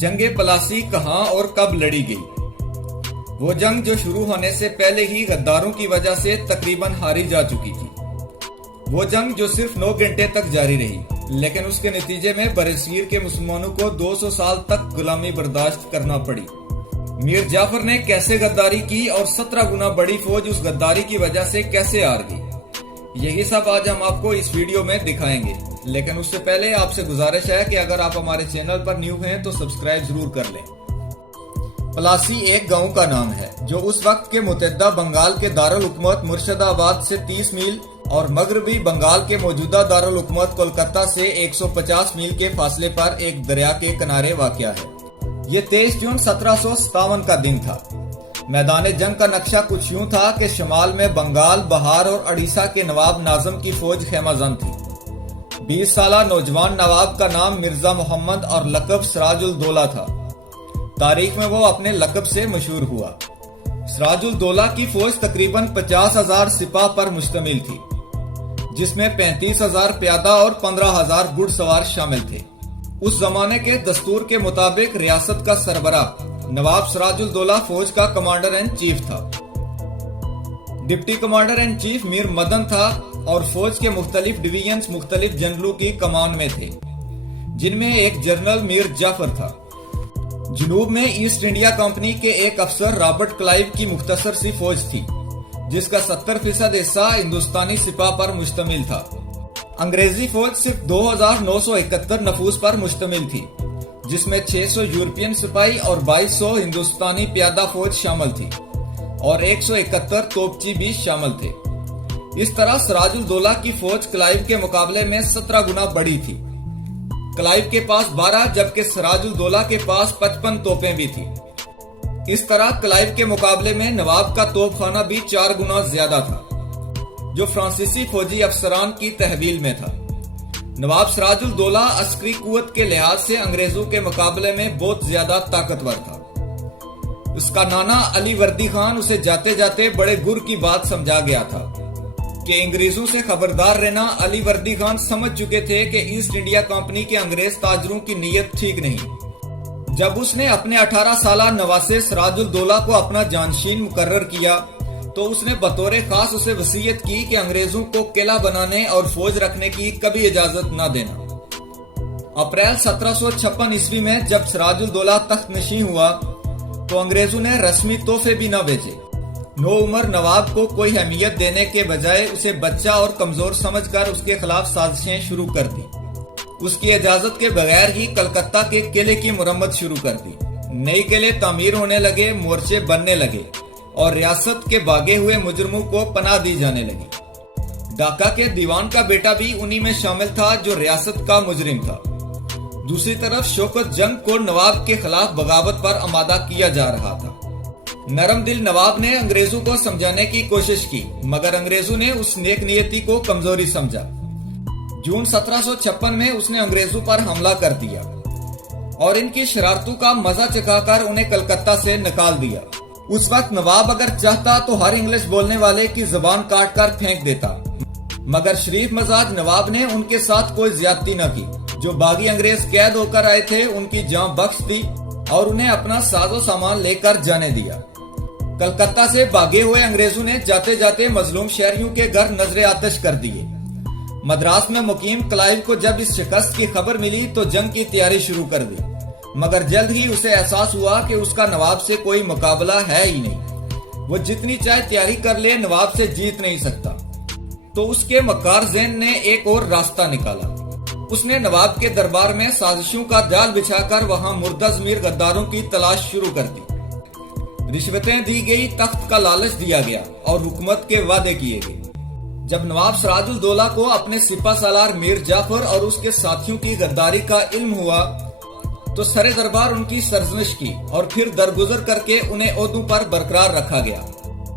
जंग पलासी कहां और कब लड़ी गई? वो जंग जो शुरू होने से पहले ही गद्दारों की वजह से तकरीबन हारी जा चुकी थी। वो जंग जो सिर्फ 9 घंटे तक जारी रही, लेकिन उसके नतीजे में बरसीर के मुसलमानों को 200 साल तक गुलामी बर्दाश्त करना पड़ी। मीर जाफर ने कैसे गद्दारी की और 17 गुना बड़ी फौज उस गद्दारी की वजह से कैसे हार गई, यही सब आज हम आपको इस वीडियो में दिखाएंगे। लेकिन उससे पहले आपसे गुजारिश है कि अगर आप हमारे चैनल पर न्यू हैं तो सब्सक्राइब जरूर कर लें। पलासी एक गांव का नाम है जो उस वक्त के मुतहदा बंगाल के दारुल हुकूमत मुर्शिदाबाद से 30 मील और मगरबी बंगाल के मौजूदा दारुल हुकूमत कोलकाता से 150 मील के फासले पर एक दरिया के किनारे वाक़या है। ये 23 जून 1757 का दिन था। मैदान जंग का नक्शा कुछ यूं था कि शमाल में बंगाल, बहार और उड़ीसा के नवाब नाजम की फौज खेमाजन थी। 20 साला नौजवान नवाब का नाम मिर्जा मोहम्मद और लकब सिराजुल दौला था। तारीख में वो अपने लकब से मशहूर हुआ। सिराजुल दौला की फौज तकरीबन 50,000 सिपाह पर मुश्तमिल थी, जिसमें 35,000 प्यादा और 15,000 घुड़सवार शामिल थे। उस जमाने के दस्तूर के मुताबिक रियासत का सरबराह नवाब सिराजुल दौला फौज का कमांडर इन चीफ था। Deputy commander in chief Mir Madan था और फौज के मुख्तलिफ डिवीजन्स मुख्तलिफ जनरलों की कमान में थे, जिनमें एक जनरल मीर जाफर था। जनूब में ईस्ट इंडिया कंपनी के एक अफसर रॉबर्ट क्लाइव की मुख्तसर सी फौज थी, जिसका 70% हिस्सा हिंदुस्तानी सिपाह पर मुश्तमिल था। अंग्रेजी फौज सिर्फ 2,971 नफूस पर मुश्तमिल थी, जिसमें 600 यूरोपियन सिपाही और 2,200 हिंदुस्तानी प्यादा फौज शामिल थी और 171 तोपची भी शामिल थे। इस तरह सिराजुल दौला की फौज क्लाइव के मुकाबले में 17 गुना बड़ी थी। क्लाइव के पास 12 जबकि सिराजुल दौला के पास 55 तोपें भी थी। इस तरह क्लाइव के मुकाबले में नवाब का तोपखाना भी 4 गुना ज्यादा था, जो फ्रांसीसी फौजी अफसरान की तहवील में था। नवाब सिराजुल दौला अस्करी कुव्वत के लिहाज से अंग्रेजों के मुकाबले में बहुत ज्यादा ताकतवर था। उसका नाना अली वर्दी खान उसे जाते जाते बड़े गुर की बात समझा गया था कि अंग्रेजों से खबरदार रहना। अली वर्दी खान समझ चुके थे कि ईस्ट इंडिया कंपनी के अंग्रेज ताजरों की नीयत ठीक नहीं। जब उसने अपने 18 साला नवासे सिराजुल दौला को अपना जानशीन मुकर्रर किया तो उसने बतौर खास उसे वसीयत की कि अंग्रेजों को किला बनाने और फौज रखने की कभी इजाजत न देना। अप्रैल 1756 ईस्वी में जब सिराजुल दौला तख्त नशी हुआ तो अंग्रेजों ने रस्मी तोहफे भी न भेजे। नो उम्र नवाब को कोई अहमियत देने के बजाय उसे बच्चा और कमजोर समझकर उसके खिलाफ साजिशें शुरू कर दी। उसकी इजाजत के बगैर ही कलकत्ता के किले की मुरम्मत शुरू कर दी। नए किले तामीर होने लगे, मोर्चे बनने लगे और रियासत के भागे हुए मुजरमों को पनाह दी जाने लगी। ढाका के दीवान का बेटा भी उन्हीं में शामिल था जो रियासत का मुजरिम था। दूसरी तरफ शौकत जंग को नवाब के खिलाफ बगावत पर आमादा किया जा रहा था। नरम दिल नवाब ने अंग्रेजों को समझाने की कोशिश की, मगर अंग्रेजों ने उस नेक नियति को कमजोरी समझा। जून 1756 में उसने अंग्रेजों पर हमला कर दिया और इनकी शरारतों का मजा चखाकर उन्हें कलकत्ता से निकाल दिया। उस वक्त नवाब अगर चाहता तो हर इंग्लिश बोलने वाले की जबान काट कर फेंक देता, मगर शरीफ मजाज नवाब ने उनके साथ कोई ज्यादती न की। जो बागी अंग्रेज कैद होकर आए थे उनकी जान बख्श दी और उन्हें अपना साजो सामान लेकर जाने दिया। कलकत्ता से भागे हुए अंग्रेजों ने जाते जाते मजलूम शहरियों के घर नजरे आतिश कर दिए। मद्रास में मुकीम क्लाइव को जब इस शिकस्त की खबर मिली तो जंग की तैयारी शुरू कर दी, मगर जल्द ही उसे एहसास हुआ कि उसका नवाब से कोई मुकाबला है ही नहीं। वो जितनी चाहे तैयारी कर ले, नवाब से जीत नहीं सकता। तो उसके मक्कार ज़हन ने एक और रास्ता निकाला। उसने नवाब के दरबार में साजिशों का जाल बिछाकर वहां मुर्दा ज़मीर गद्दारों की तलाश शुरू कर दी। रिश्वतें दी गई, तख्त का लालच दिया गया और हुकूमत के वादे किए गए। जब नवाब सिराजुल दौला को अपने सिपा सालार मीर जाफर और उसके साथियों की गद्दारी का इल्म हुआ तो सरे दरबार उनकी सरजनिश की और फिर दरगुजर करके उन्हें ओहदों पर बरकरार रखा गया।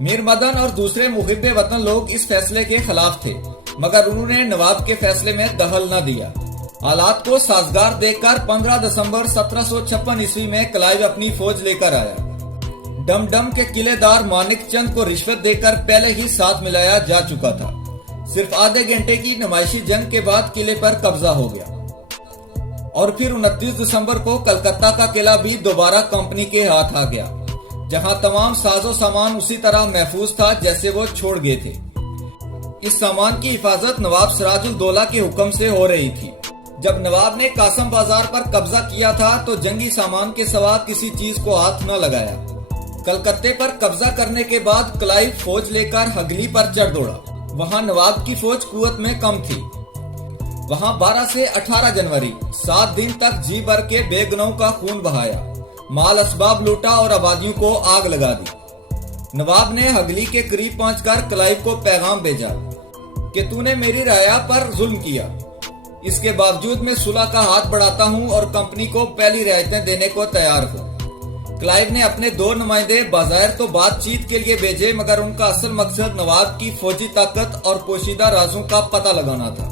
मीर मदन और दूसरे मुहिब्बे वतन लोग इस फैसले के खिलाफ थे, मगर उन्होंने नवाब के फैसले में दखल न दिया। हालात को साजगार देखकर 15 दिसंबर 1756 ईस्वी में क्लाइव अपनी फौज लेकर आया। डमडम के किलेदार मानिक चंद को रिश्वत देकर पहले ही साथ मिलाया जा चुका था। सिर्फ आधे घंटे की नुमाइशी जंग के बाद किले पर कब्जा हो गया। और फिर 29 दिसंबर को कलकत्ता का किला भी दोबारा कंपनी के हाथ आ गया, जहां तमाम साजो सामान उसी तरह महफूज था जैसे वो छोड़ गए थे। इस सामान की हिफाजत नवाब सिराजुल-दौला के हुक्म से हो रही थी। जब नवाब ने कासम बाजार पर कब्जा किया था तो जंगी सामान के सिवा किसी चीज को हाथ न लगाया। कलकत्ते पर कब्जा करने के बाद क्लाइव फौज लेकर हगली पर चढ़ दौड़ा। वहां नवाब की फौज कुवत में कम थी। वहां 12 से 18 जनवरी 7 दिन तक जी भर के बेगुनाहों का खून बहाया, माल असबाब लूटा और आबादियों को आग लगा दी। नवाब ने हगली के करीब पहुंचकर क्लाइव को पैगाम भेजा कि तूने मेरी राया पर जुल्म किया, इसके बावजूद मैं सुलह का हाथ बढ़ाता हूं और कंपनी को पहली रियायतें देने को तैयार हूं। क्लाइव ने अपने 2 नुमाइंदे बाज़ाहिर तो बातचीत के लिए भेजे, मगर उनका असल मकसद नवाब की फौजी ताकत और पोशीदा राजों का पता लगाना था।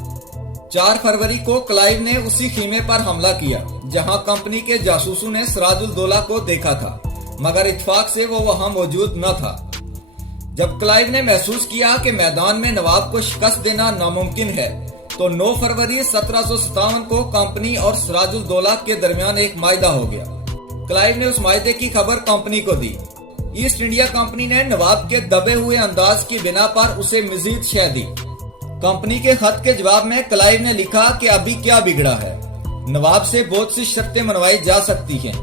4 फरवरी को क्लाइव ने उसी खीमे पर हमला किया जहां कंपनी के जासूसों ने सिराजुल-दौला को देखा था, मगर इत्तेफाक से वो वहां मौजूद न था। जब क्लाइव ने महसूस किया कि मैदान में नवाब को शिकस्त देना नामुमकिन है, तो 9 फरवरी 1757 को कंपनी और सिराजुल-दौला के दरमियान एक मायदा हो गया। क्लाइव ने उस मायदे की खबर कंपनी को दी। ईस्ट इंडिया कंपनी ने नवाब के दबे हुए अंदाज की बिना पर उसे मजीद शह दी। कंपनी के खत के जवाब में क्लाइव ने लिखा कि अभी क्या बिगड़ा है, नवाब से बहुत सी शर्तें मनवाई जा सकती हैं,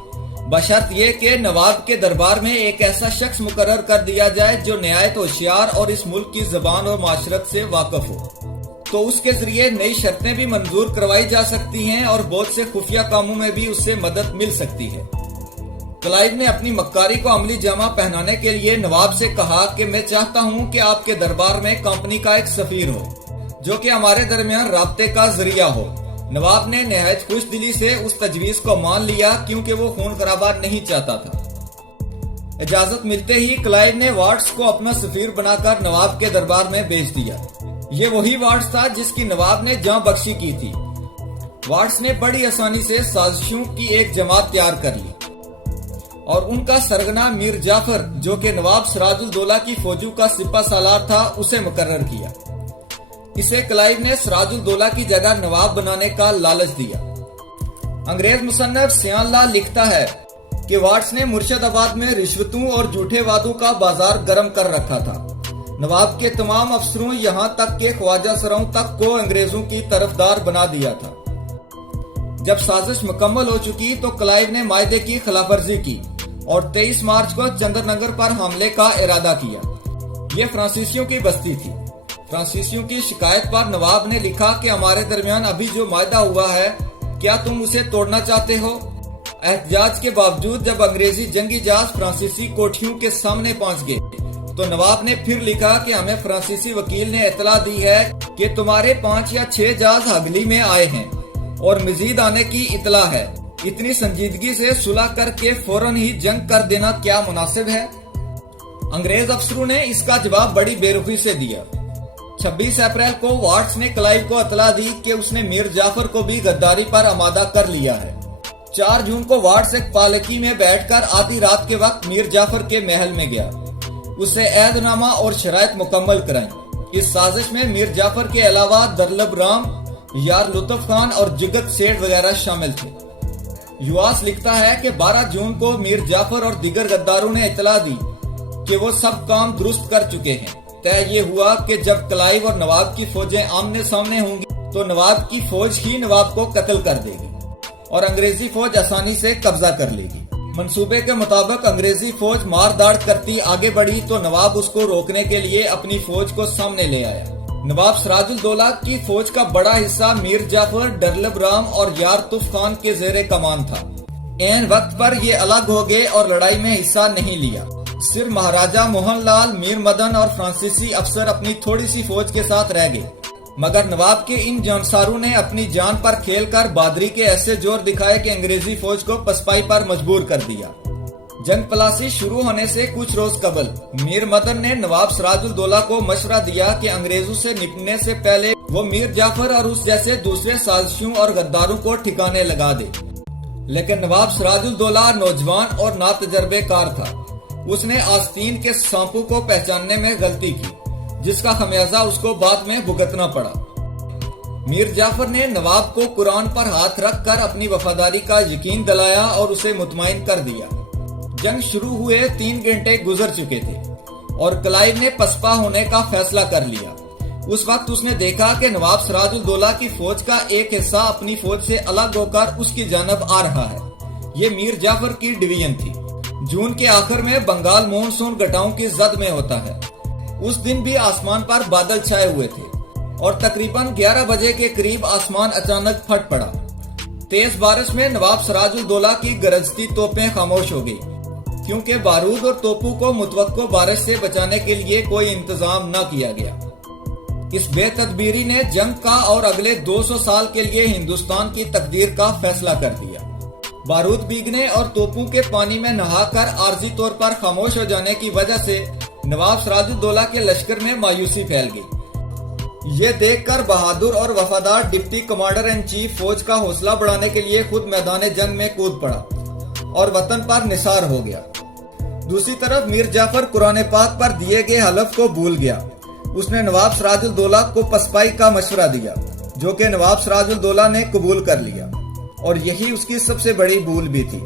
बशर्त ये कि नवाब के दरबार में एक ऐसा शख्स मुकर्रर कर दिया जाए जो निहायत होशियार और इस मुल्क की जबान और माशरत से वाकिफ हो। तो उसके जरिए नई शर्तें भी मंजूर करवाई जा सकती हैं और बहुत से खुफिया कामों में भी उससे मदद मिल सकती है। क्लाइव ने अपनी मक्कारी को अमली जामा पहनाने के लिए नवाब से कहा कि मैं चाहता हूं कि आपके दरबार में कंपनी का एक सफीर हो जो कि हमारे दरमियान राब्ते का जरिया हो। नवाब ने निहायत खुश दिली से उस तजवीज को मान लिया, क्योंकि वो खून खराबा नहीं चाहता था। इजाजत मिलते ही क्लाइव ने वाट्स को अपना सफीर बनाकर नवाब के दरबार में भेज दिया। ये वही वाट्स था जिसकी नवाब ने जान बख्शी की थी। वाट्स ने बड़ी आसानी से साजिशों की एक जमात तैयार कर ली और उनका सरगना मीर जाफर, जो कि नवाब सिराजुल-दौला की फौजों का सिपा सालार था, उसे मुकर्रर किया। इसे क्लाइव ने सिराजुल-दौला की जगह नवाब बनाने का लालच दिया। अंग्रेज मुसन्नफ सियानलाल लिखता है कि वाट्स ने मुर्शिदाबाद में रिश्वतों और झूठे वादों का बाजार गर्म कर रखा था। नवाब के तमाम अफसरों यहाँ तक के ख्वाजा सराओं तक को अंग्रेजों की तरफदार बना दिया था। जब साजिश मुकम्मल हो चुकी तो क्लाइव ने मायदे की खिलाफवर्जी की और 23 मार्च को चंद्रनगर पर हमले का इरादा किया। ये फ्रांसीसियों की बस्ती थी। फ्रांसीसियों की शिकायत पर नवाब ने लिखा कि हमारे दरमियान अभी जो मायदा हुआ है, क्या तुम उसे तोड़ना चाहते हो? एहतजाज के बावजूद जब अंग्रेजी जंगी जहाज फ्रांसीसी कोठियों के सामने पहुंच गए तो नवाब ने फिर लिखा कि हमें फ्रांसीसी वकील ने इतला दी है कि तुम्हारे 5 या 6 जहाज हगली में आए हैं और मजीद आने की इतला है। इतनी संजीदगी से सुलह करके फौरन ही जंग कर देना क्या मुनासिब है? अंग्रेज अफसरों ने इसका जवाब बड़ी बेरुखी से दिया। 26 अप्रैल को वाट्स ने क्लाइव को इतला दी कि उसने मीर जाफर को भी गद्दारी पर आमादा कर लिया है। 4 जून को वाट्स एक पालकी में बैठकर आधी रात के वक्त मीर जाफर के महल में गया। उसे ऐदनामा और शराइत मुकम्मल कराई। इस साजिश में मीर जाफर के अलावा दरलब राम, यार लुत्फ खान और जिगत सेठ वगैरह शामिल थे। युवास लिखता है कि 12 जून को मीर जाफर और दीगर गद्दारों ने इतला दी कि वो सब काम दुरुस्त कर चुके हैं। तय ये हुआ कि जब क्लाइव और नवाब की फौजें आमने सामने होंगी तो नवाब की फौज ही नवाब को कत्ल कर देगी और अंग्रेजी फौज आसानी से कब्जा कर लेगी। मंसूबे के मुताबिक अंग्रेजी फौज मार दाड़ करती आगे बढ़ी तो नवाब उसको रोकने के लिए अपनी फौज को सामने ले आया। नवाब सिराजुल-दौला की फौज का बड़ा हिस्सा मीर जाफर, दरलब राम और यार तुफ खान के जेरे कमान था। ऐन वक्त पर ये अलग हो गए और लड़ाई में हिस्सा नहीं लिया। सिर्फ महाराजा मोहनलाल, मीर मदन और फ्रांसीसी अफसर अपनी थोड़ी सी फौज के साथ रह गए, मगर नवाब के इन जानसारों ने अपनी जान पर खेलकर बहादुरी के ऐसे जोर दिखाए कि अंग्रेजी फौज को पसपाई पर मजबूर कर दिया। जंग पलासी शुरू होने से कुछ रोज कबल मीर मदन ने नवाब सिराजुल-दौला को मशवरा दिया कि अंग्रेजों से निपटने से पहले वो मीर जाफर और उस जैसे दूसरे साजिशों और गद्दारों को ठिकाने लगा दे। लेकिन नवाब सिराजुल-दौला नौजवान और नातजर्बेकार था। उसने आस्तीन के सांपों को पहचानने में गलती की, जिसका खमियाजा उसको बाद में भुगतना पड़ा। میر جعفر نے نواب کو قرآن پر ہاتھ رکھ کر اپنی وفاداری کا یقین دلایا اور اسے مطمئن کر دیا۔ جنگ شروع ہوئے 3 گھنٹے گزر چکے تھے اور کلائیو نے پسپا ہونے کا فیصلہ کر لیا۔ اس وقت اس نے دیکھا کہ نواب سراج الدولہ کی فوج کا ایک حصہ اپنی فوج سے الگ ہو کر اس کی جانب آ رہا ہے۔ یہ میر جعفر کی ڈویژن تھی۔ جون کے آخر میں بنگال مونسون گٹاؤں کی زد میں ہوتا ہے۔ اس دن بھی آسمان پر بادل چھائے ہوئے تھے اور تقریباً 11 بجے کے قریب آسمان اچانک پھٹ پڑا۔ تیز بارش میں نواب سراج الدولہ کی گرجتی توپیں خاموش ہو گئی، کیونکہ بارود اور توپوں کو متوقع بارش سے بچانے کے لیے کوئی انتظام نہ کیا گیا۔ اس بے تدبیری نے جنگ کا اور اگلے 200 سال کے لیے ہندوستان کی تقدیر کا فیصلہ کر دیا۔ بارود بھیگنے اور توپوں کے پانی میں نہا کر عارضی طور پر خاموش ہو جانے کی وجہ سے نواب سراج الدولہ کے لشکر میں مایوسی پھیل گئی۔ یہ دیکھ کر بہادر اور وفادار ڈپٹی کمانڈر ان چیف فوج کا حوصلہ بڑھانے کے لیے خود میدان جنگ میں کود پڑا اور وطن پر نثار ہو گیا۔ دوسری طرف میر جعفر قرآن پاک پر دیے گئے حلف کو بھول گیا۔ اس نے نواب سراج الدولہ کو پسپائی کا مشورہ دیا، جو کہ نواب سراج الدولہ نے قبول کر لیا، اور یہی اس کی سب سے بڑی بھول بھی تھی۔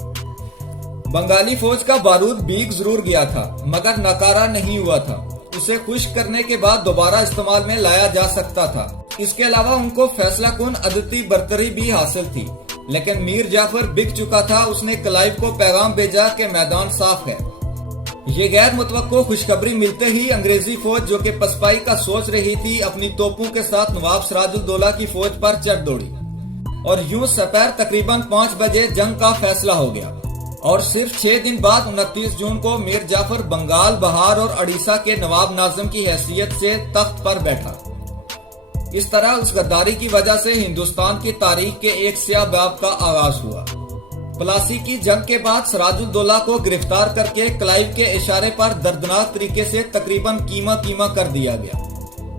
بنگالی فوج کا بارود بھیگ ضرور گیا تھا، مگر ناکارہ نہیں ہوا تھا۔ اسے خشک کرنے کے بعد دوبارہ استعمال میں لایا جا سکتا تھا۔ اس کے علاوہ ان کو فیصلہ کن عددی برتری بھی حاصل تھی، لیکن میر جعفر بک چکا تھا۔ اس نے کلائیو کو پیغام بھیجا کہ میدان صاف ہے۔ یہ غیر متوقع خوشخبری ملتے ہی انگریزی فوج، جو کہ پسپائی کا سوچ رہی تھی، اپنی توپوں کے ساتھ نواب سراج الدولہ کی فوج پر چڑھ دوڑی، اور یوں سپہر تقریباً 5 بجے جنگ کا فیصلہ ہو گیا۔ اور صرف 6 دن بعد 29 جون کو میر جعفر بنگال، بہار اور اڑیسہ کے نواب ناظم کی حیثیت سے تخت پر بیٹھا۔ اس طرح اس غداری کی وجہ سے ہندوستان کی تاریخ کے ایک سیاہ باب کا آغاز ہوا۔ پلاسی کی جنگ کے بعد سراج الدولہ کو گرفتار کر کے کلائیو کے اشارے پر دردناک طریقے سے تقریباً کیما کر دیا گیا۔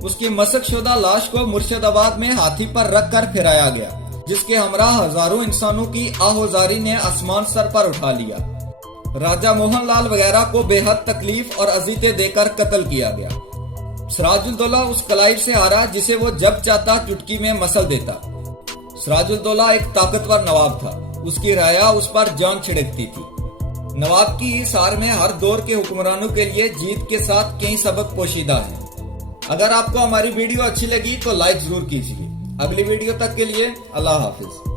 اس کی مسخ شدہ لاش کو مرشد آباد میں ہاتھی پر رکھ کر پھرایا گیا، جس کے ہمراہ ہزاروں انسانوں کی آہوزاری نے آسمان سر پر اٹھا لیا۔ راجہ موہن لال وغیرہ کو بے حد تکلیف اور اذیتیں دے کر قتل کیا گیا۔ سراج الدولہ اس کلائیو سے ہارا جسے وہ جب چاہتا چٹکی میں مسل دیتا۔ سراج الدولہ ایک طاقتور نواب تھا، اس کی رعایا اس پر جان چھڑکتی تھی۔ نواب کی اس ہار میں ہر دور کے حکمرانوں کے لیے جیت کے ساتھ کئی سبق پوشیدہ ہیں۔ اگر آپ کو ہماری ویڈیو اچھی لگی تو لائک ضرور کیجیے۔ اگلی ویڈیو تک کے لیے اللہ حافظ۔